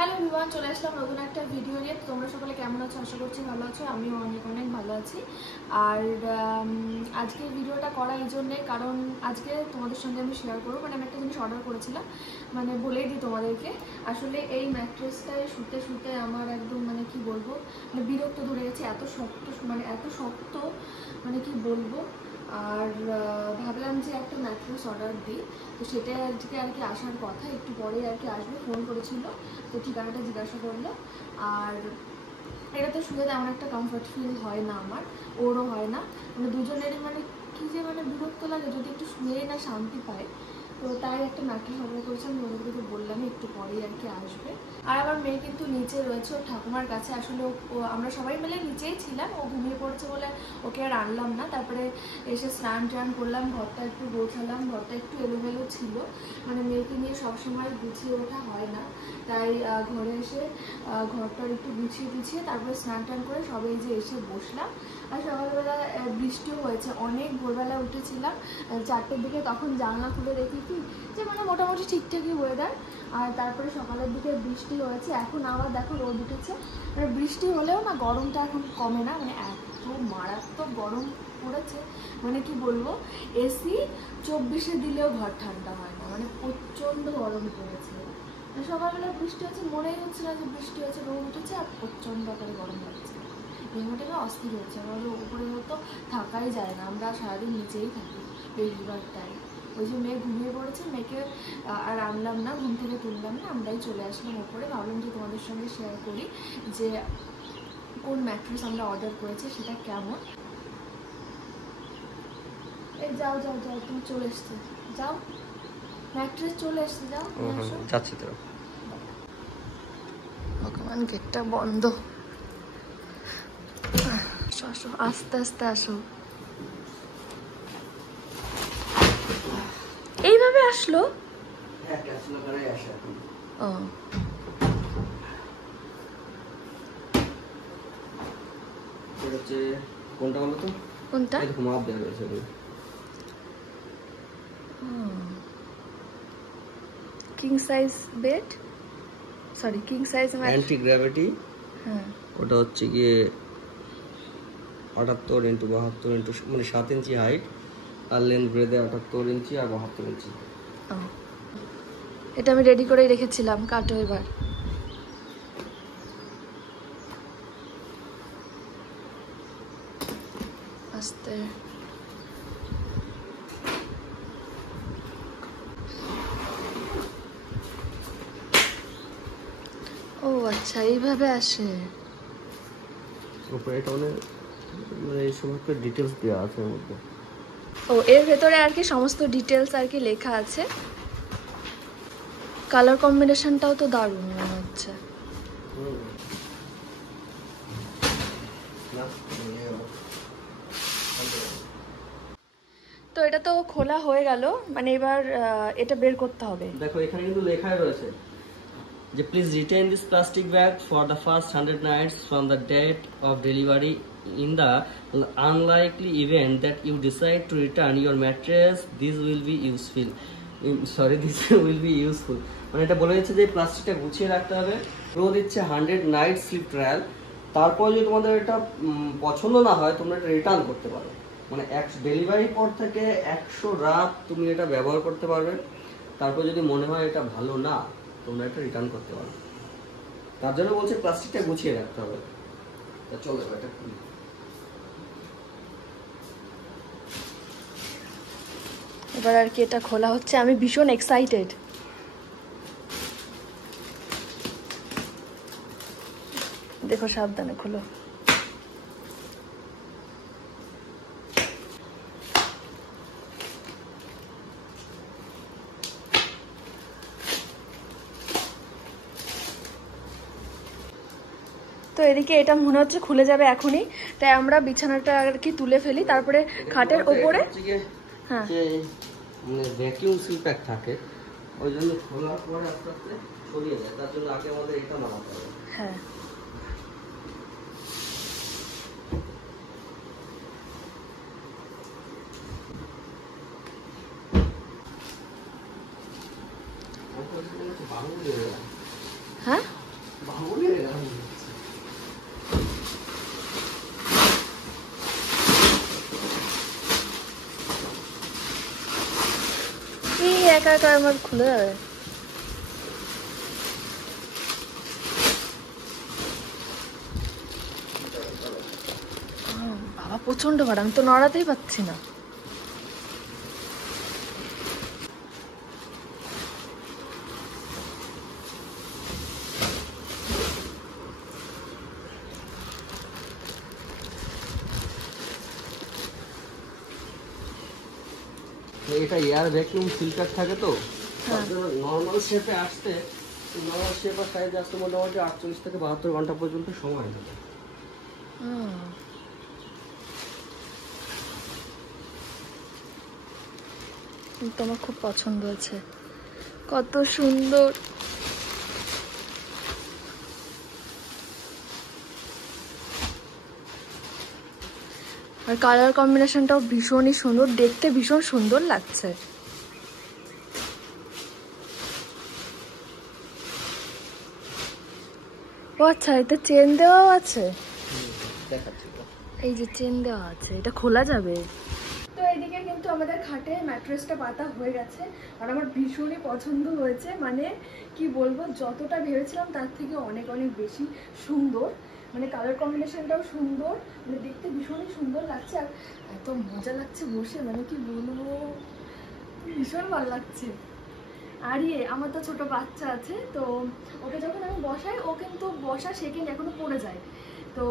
Hello everyone, চলে আসলাম নতুন একটা ভিডিও নিয়ে। তোমরা সকলে কেমন আছো? আশা করছি ভালো আছো। আমিও অনেক অনেক ভালো আছি। আর আজকে ভিডিওটা করা এই জন্যে, কারণ আজকে তোমাদের সঙ্গে আমি শেয়ার করবো, মানে আমি একটা জিনিস অর্ডার করেছিলাম। মানে বলেই দিই তোমাদেরকে, আসলে এই ম্যাট্রেসটায় শুতে শুতে আমার একদম মানে কি বলবো, মানে বিরক্ত ধরে গেছে। এত শক্ত, মানে এত শক্ত, মানে কি বলবো। আর ভাবলাম যে একটা ম্যাট্রেস অর্ডার দিই, তো সেটাই আজকে আর কি আসার কথা, একটু পরে আর কি আসবে। ফোন করেছিল, তো ঠিকানাটা জিজ্ঞাসা করলো। আর এটাতে শুয়ে তেমন একটা কমফর্ট ফিল হয় না আমার, ওরও হয় না, মানে দুজনেরই মানে কি যে মানে বিরক্ত লাগে যদি একটু শুয়েই না শান্তি পায়। তো তাই একটা ম্যাট্রেস অর্ডার করেছিলাম, ওদেরকে তো বললামই একটু পরেই আর কি আসবে। আর আমার মেয়ে কিন্তু নিচে রয়েছে ওর ঠাকুমার কাছে। আসলে আমরা সবাই মিলে নিচেই ছিলাম, ও ঘুমিয়ে পড়ছে বলে ওকে আর আনলাম না। তারপরে এসে স্নান টান করলাম, ঘরটা একটু গোছালাম, ঘরটা একটু এলোমেলো ছিল, মানে মেয়েকে নিয়ে সবসময় গুছিয়ে ওঠা হয় না। তাই ঘরে এসে ঘরটা একটু গুছিয়ে তারপরে স্নান টান করে সবাই যে এসে বসলাম। আর সকালবেলা বৃষ্টিও হয়েছে, অনেক ভোরবেলা উঠেছিলাম 4টের দিকে, তখন জানলা খুলে দেখি কি যে মানে মোটামুটি ঠিকঠাকই ওয়েদার। আর তারপরে সকালের দিকে বৃষ্টি হয়েছে, এখন আবার দেখো রোদ উঠেছে। মানে বৃষ্টি হলেও না গরমটা এখন কমে না, মানে এত মারাত্মক গরম পড়েছে, মানে কি বলবো। এসি 24-এ দিলেও ঘর ঠান্ডা হয় না, মানে প্রচণ্ড গরম পড়েছে। সকালবেলা বৃষ্টি হচ্ছে, মনেই হচ্ছে না যে বৃষ্টি হচ্ছে, রোদ উঠেছে আর প্রচণ্ড আকারে গরম লাগছে। ঘেমোটেমে অস্থির হচ্ছে, আমাদের উপরে হয়তো থাকাই যায় না, আমরা সারাদিন নিচেই থাকি বেশিরভাগ টাইম। ওই যে মেয়ে ঘুমিয়ে পড়েছে, মেয়েকে আর আনলাম না, ঘুম থেকে তুললাম না, আমরাই চলে আসলাম ওপরে। ভাবলাম যে তোমাদের সঙ্গে শেয়ার করি যে কোন ম্যাট্রেস আমরা অর্ডার করেছি, সেটা কেমন। এই যাও যাও যাও, তুমি চলে এসছো, যাও ম্যাট্রেস চলে এসছে, যাও যাচ্ছি তো। ভগবান, গেটটা বন্ধ। আসো আস্তে আস্তে আসো। এইভাবে আসলো? ও কোনটা বলো তো? কোনটা? মাপ দেওয়া রয়েছে। King size bed, sorry king size anti gravity. হ্যাঁ, ওটা হচ্ছে গিয়ে 78x72 মানে 7 ইঞ্চি হাইট, আর লেন্থ ব্রেডে 78 ইঞ্চি আর 72 ইঞ্চি। এটা আমি রেডি করেই রেখেছিলাম, কাটো এবার। আস্তে। ও আচ্ছা, এইভাবে আসে। উপরে এটা মানে এই সমস্ত ডিটেলস দেওয়া আছে এর মধ্যে। ও, এর ভেতরে আর কি সমস্ত ডিটেলস আর কি লেখা আছে। কালার কম্বিনেশনটাও তো দারুণ মনে হচ্ছে। তো এটা তো খোলা হয়ে গেল, মানে এবার এটা বের করতে হবে। দেখো এখানে কিন্তু লেখাই রয়েছে যে please retain this plastic bag for the first 100 nights from the date of delivery in the unlikely event that you decide to return your mattress this will be useful. মানে এটা বলে দিচ্ছে যে প্লাস্টিকটা গুছিয়ে রাখতে হবে। প্রো দিচ্ছে 100 নাইট স্লিপ ট্রায়াল, তারপর যদি তোমাদের এটা পছন্দ না হয় তোমরা এটা রিটার্ন করতে পারো। মানে ডেলিভারির পর থেকে 100 রাত তুমি এটা ব্যবহার করতে পারবে, তারপর যদি মনে হয় এটা ভালো না তোমরা এটা রিটার্ন করতে পারো। তার জন্য বলছে প্লাস্টিকটা গুছিয়ে রাখতে হবে। তা চলো এটা খুলি। এবার আর কি এটা খোলা হচ্ছে, আমি ভীষণ এক্সাইটেড। দেখো সাবধানে খোলো। তো এদিকে এটা মনে হচ্ছে খুলে যাবে এখনই, তাই আমরা বিছানাটা আর কি তুলে ফেলি, তারপরে খাটের ওপরে। হ্যাঁ, মানে ভ্যাকিউম সিল প্যাক থাকে, ওই জন্য খোলার পরে আস্তে আস্তে ছড়িয়ে যায়, তার জন্য আগে আমাদের এটা নামাতে হবে। হ্যাঁ। হ্যাঁ, একা একা আমার খুলে যাবে। বাবা প্রচন্ড ভার, আমি তো নড়াতেই পাচ্ছি না। এটা এয়ার ভ্যাকুয়াম ফিল্টার থাকে তো, নর্মাল শেপে আসতে, নর্মাল শেপ আর সাইজে আসতে মোটামুটি 48 থেকে 72 ঘন্টা পর্যন্ত সময় লাগে। কিন্তু আমার খুব পছন্দ হয়েছে, কত সুন্দর। আর কালার কম্বিনেশনটাও ভীষণই সুন্দর, দেখতে ভীষণ সুন্দর লাগছে। ও আচ্ছা, এটা চেন দেওয়াও আছে। এই যে চেন দেওয়া আছে, এটা খোলা যাবে। তো এইদিকে কিন্তু আমাদের খাটে ম্যাট্রেসটা পাতা হয়ে গেছে, আর আমার ভীষণই পছন্দ হয়েছে। মানে কি বলবো, যতটা ভেবেছিলাম তার থেকে অনেক অনেক বেশি সুন্দর। মানে কালার কম্বিনেশনটাও সুন্দর, মানে দেখতে ভীষণই সুন্দর লাগছে। আর এত মজা লাগছে বসে, মানে কি বলবো, ভীষণ ভালো লাগছে। আর আমার তো ছোট বাচ্চা আছে, তো ওকে যখন আমি বসাই, ও কিন্তু বসা সেকেন্ড এখনো পড়ে যায়। তো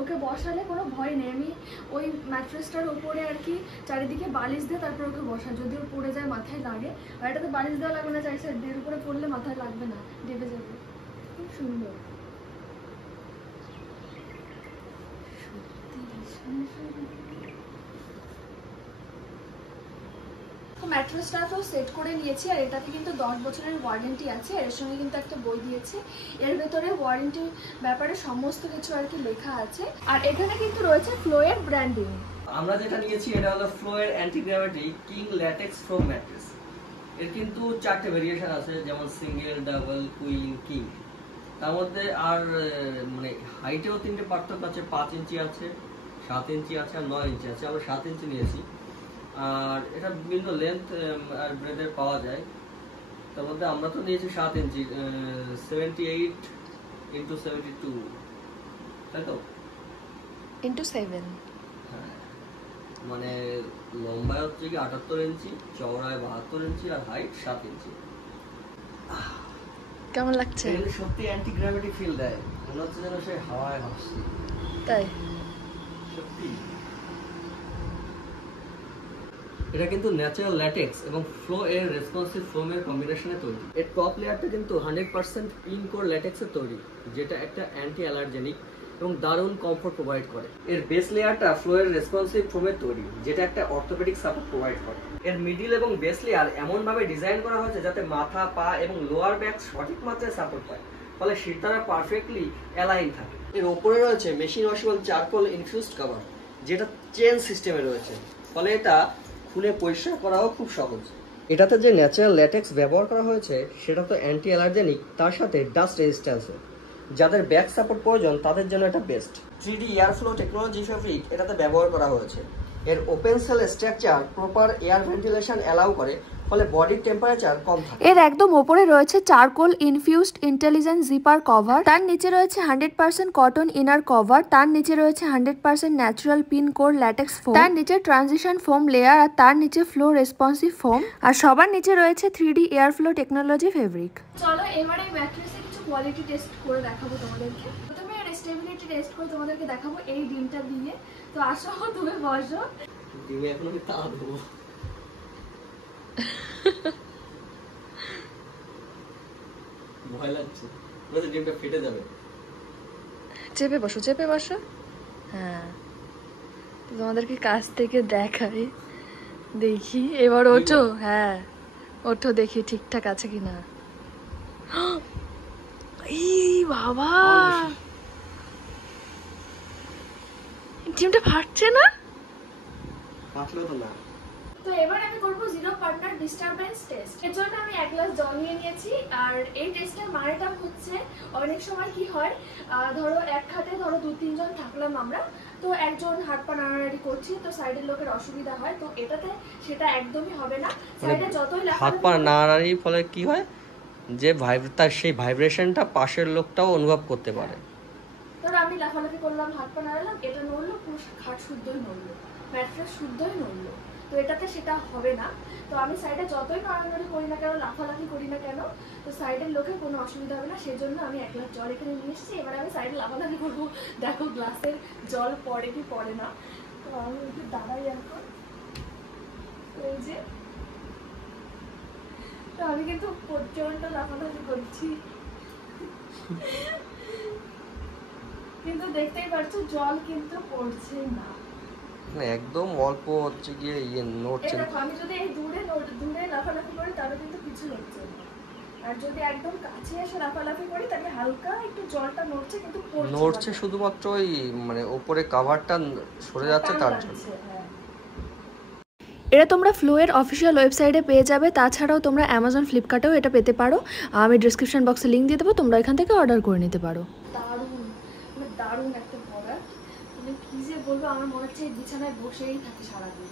ওকে বসালে কোনো ভয় নেই, আমি ওই ম্যাট্রেসটার ওপরে আর কি চারিদিকে বালিশ দিয়ে তারপর ওকে বসাই। যদি ও পড়ে যায় মাথায় লাগে, আর এটাতে বালিশ দেওয়া লাগবে না, চারি সাইড দিয়ে উপরে পড়লে মাথায় লাগবে না, ডেবে যাবে। খুব সুন্দর, ম্যাট্রেসটা তো সেট করে নিয়েছি। আর এটাতে কিন্তু 10 বছরের ওয়ারেন্টি আছে, এর সঙ্গে কিন্তু একটা বই দিয়েছে, এর ভেতরে ওয়ারেন্টির ব্যাপারে সমস্ত কিছু আর কি লেখা আছে। আর এখানে কিন্তু রয়েছে ফ্লোয়ের ব্র্যান্ডিং। আমরা যেটা নিয়েছি এটা হলো ফ্লোয়ের anti gravity king latex foam mattress. এর কিন্তু 4টে ভেরিয়েশন আছে, যেমন সিঙ্গেল, ডাবল, কুইন, কিং। তার মধ্যে আর মানে হাইটেও 3টে পার্থক্য আছে, 5 ইঞ্চি আছে, 7 ইঞ্চি আছে আর 9 ইঞ্চি আছে। আমরা 7 ইঞ্চি নিয়েছি। আর এটা বিভিন্ন লেন্থ আর ব্রেডের পাওয়া যায়। তার মধ্যে আমরা তো নিয়েছি 7 ইঞ্চি, 78x72, তাই তো? *7। হ্যাঁ, মানে লম্বায় হচ্ছে কি 78 ইঞ্চি, চওড়ায় 72 ইঞ্চি আর হাইট 7 ইঞ্চি। কেমন লাগছে? সত্যি অ্যান্টি গ্র্যাভিটি ফিল দেয়, মনে হচ্ছে যেন সে হাওয়ায় ভাসছে। তাই সত্যি। এটা কিন্তু ন্যাচারাল ল্যাটেক্স এবং ফ্লো এর রেসপন্সিভ ফোমের কম্বিনেশনে তৈরি। এর টপ লেয়ারটা কিন্তু 100% পিন কোর ল্যাটেক্সের তৈরি, যেটা একটা অ্যান্টি অ্যালার্জেনিক এবং দারুণ কমফোর্ট প্রোভাইড করে। এর বেস লেয়ারটা ফ্লো এর রেসপন্সিভ ফোমের তৈরি, যেটা একটা অর্থোপেডিক সাপোর্ট প্রোভাইড করে। এর মিডল এবং বেস লেয়ার এমনভাবে ডিজাইন করা হয়েছে যাতে মাথা, পা এবং লোয়ার ব্যাক সঠিক মাত্রায় সাপোর্ট পায়, ফলে শীতারা পারফেক্টলি অ্যালাইন থাকে। এর ওপরে রয়েছে machine washable charcoal infused cover, যেটা চেন সিস্টেমে রয়েছে, ফলে এটা খুলে পরিষ্কার করাও খুব সহজ। এটাতে যে ন্যাচারাল ল্যাটেক্স ব্যবহার করা হয়েছে সেটা তো অ্যান্টি অ্যালার্জেনিক, তার সাথে ডাস্ট রেজিস্ট্যান্সও। যাদের ব্যাক সাপোর্ট প্রয়োজন তাদের জন্য এটা best. 3D air flow technology fabric এটাতে ব্যবহার করা হয়েছে। এর open sell structure proper air ventilation allow করে, ফলে বডির টেম্পারেচার কম থাকে। এর একদম উপরে রয়েছে charcoal infused intelligent zipper cover, তার নিচে রয়েছে 100% কটন ইনার কভার, তার নিচে রয়েছে 100% natural pin core latex foam, তার নিচে ট্রানজিশন ফোম লেয়ার, আর তার নিচে ফ্লো রেসপন্সিভ ফোম, আর সবার নিচে রয়েছে 3D air flow technology fabric. চলো এবারে ম্যাট্রেসে কিছু কোয়ালিটি টেস্ট করে দেখাবো তোমাদেরকে। প্রথমে এর স্টেবিলিটি টেস্ট করে তোমাদেরকে দেখাবো এই ডিমটা দিয়ে। তো আসো, তুমি বসো। ডিমে এখন আমি তালা দেবো। ভয় লাগছে, ডিমটা ফেটে যাবে। চেপে বসো, চেপে বসো। হ্যাঁ, তোমাদেরকে কাছ থেকে দেখাই, দেখি। এবার ওঠো, হ্যাঁ ওঠো, দেখি ঠিকঠাক আছে কিনা। এই বাবা, ডিমটা ফাটছে না? ফাটলো তো না। তো এবার আমি করবো জিরো পার্টনার ডিস্টারবেন্স টেস্ট। এর জন্য আমি 1 গ্লাস জল নিয়ে নিয়েছি। আর এই টেস্টের মানেটা হচ্ছে অনেক সময় কি হয়, ধরো এক খাটে ধরো 2-3 জন থাকলাম আমরা, তো একজন হাত পা নাড়ানাড়ি করছি, তো সাইডের লোকের অসুবিধা হয়, তো এটাতে সেটা একদমই হবে না। সাইডে যতই হাত পা নাড়ানাড়ির ফলে কি হয়, যে তার সেই ভাইব্রেশনটা পাশের লোকটাও অনুভব করতে পারে। ধরো আমি লাফালাফি করলাম, হাত পা নাড়ালাম, এটা নড়লো, পুরো খাট শুদ্ধই নড়লো, ম্যাট্রেস শুদ্ধই নড়লো, তো এটাতে সেটা হবে না। তো আমি সাইডে যতই নড়ানড়ি করি না কেন, লাফালাফি করি না কেন, তো সাইডের লোকের কোনো অসুবিধা হবে না। সেজন্য আমি 1 গ্লাস জল এখানে নিয়ে এসেছি। এবার আমি সাইডে লাফালাফি করবো, দেখো গ্লাসের জল পড়ে কি পড়ে না। তো আমি একটু দাঁড়াই এখন, এই যে, তো আমি কিন্তু প্রচন্ড লাফালাফি করছি, কিন্তু দেখতেই পাচ্ছ জল কিন্তু পড়ছে না, একদম অল্প হচ্ছে গিয়ে নড়ছে। দেখো আমি যদি এই দূরে লাফালাফি করি তাহলে কিন্তু কিছু হচ্ছে না, আর যদি একদম কাছে এসে লাফালাফি করি তাহলে হালকা একটু জলটা নড়ছে, কিন্তু নড়ছে শুধুমাত্র ওই মানে উপরে কভারটা সরে যাচ্ছে তার জন্য। এটা তোমরা ফ্লোয়ের অফিসিয়াল ওয়েবসাইটে পেয়ে যাবে, তাছাড়াও তোমরা অ্যামাজন ফ্লিপকার্টেও এটা পেতে পারো। আমি ডিসক্রিপশন বক্সে লিঙ্ক দিয়ে দেবো, তোমরা এখান থেকে অর্ডার করে নিতে পারো। দারুণ, দারুণ একটা প্রোডাক্ট, তুমি কী যে বলবো, আমার মনে হচ্ছে এই বিছানায় বসেই থাকি সারাদিন।